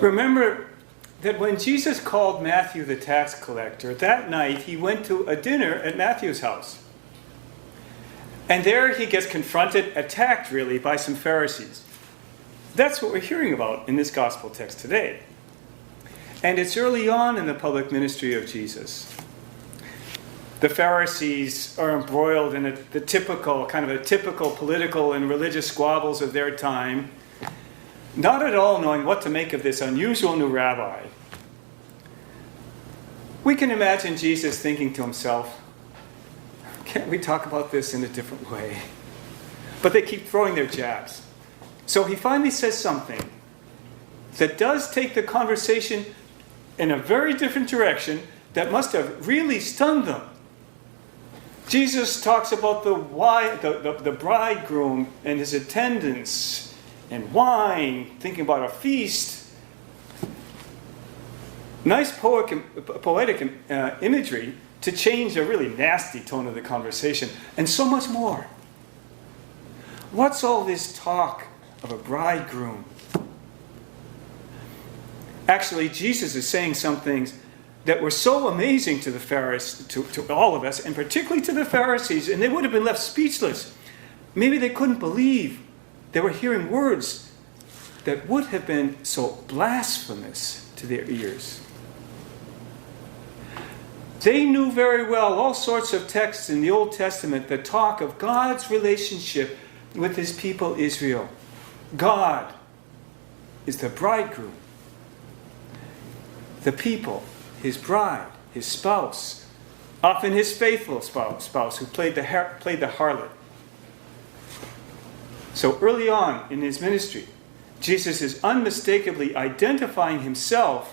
Remember that when Jesus called Matthew the tax collector, that night he went to a dinner at Matthew's house. And there he gets confronted, attacked really, by some Pharisees. That's what we're hearing about in this gospel text today. And it's early on in the public ministry of Jesus. The Pharisees are embroiled in the typical political and religious squabbles of their time, not at all knowing what to make of this unusual new rabbi. We can imagine Jesus thinking to himself, can't we talk about this in a different way? But they keep throwing their jabs. So he finally says something that does take the conversation in a very different direction that must have really stunned them. Jesus talks about the bridegroom and his attendants and wine, thinking about a feast. Nice poetic imagery to change a really nasty tone of the conversation, and so much more. What's all this talk of a bridegroom? Actually, Jesus is saying some things that were so amazing to the Pharisees, to all of us, and particularly to the Pharisees, and they would have been left speechless. Maybe they couldn't believe they were hearing words that would have been so blasphemous to their ears. They knew very well all sorts of texts in the Old Testament that talk of God's relationship with his people Israel. God is the bridegroom. The people, his bride, his spouse, often his faithful spouse who played the harlot. So early on in his ministry, Jesus is unmistakably identifying himself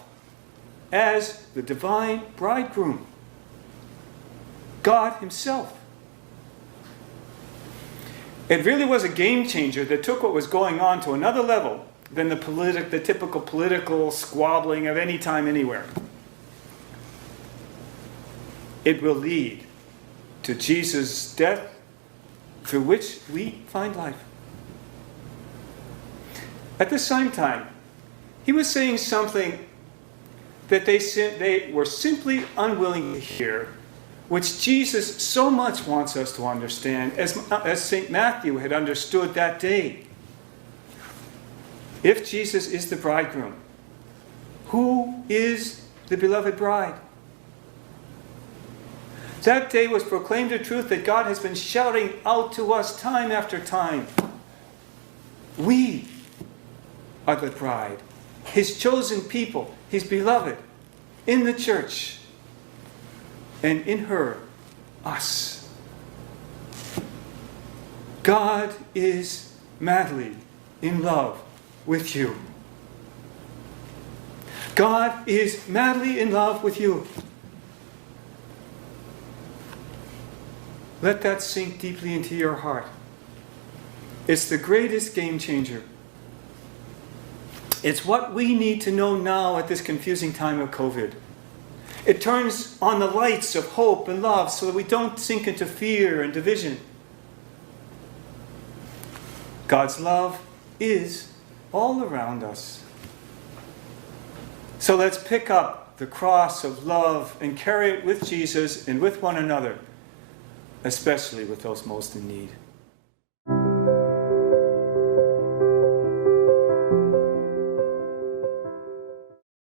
as the divine bridegroom, God himself. It really was a game changer that took what was going on to another level than the typical political squabbling of any time, anywhere. It will lead to Jesus' death, through which we find life. At the same time, he was saying something that they were simply unwilling to hear, which Jesus so much wants us to understand, as St. Matthew had understood that day. If Jesus is the bridegroom, who is the beloved bride? That day was proclaimed a truth that God has been shouting out to us time after time. We are the bride, his chosen people, his beloved, in the church, and in her, us. God is madly in love with you. God is madly in love with you. Let that sink deeply into your heart. It's the greatest game changer. It's what we need to know now at this confusing time of COVID. It turns on the lights of hope and love so that we don't sink into fear and division. God's love is all around us. So let's pick up the cross of love and carry it with Jesus and with one another, especially with those most in need.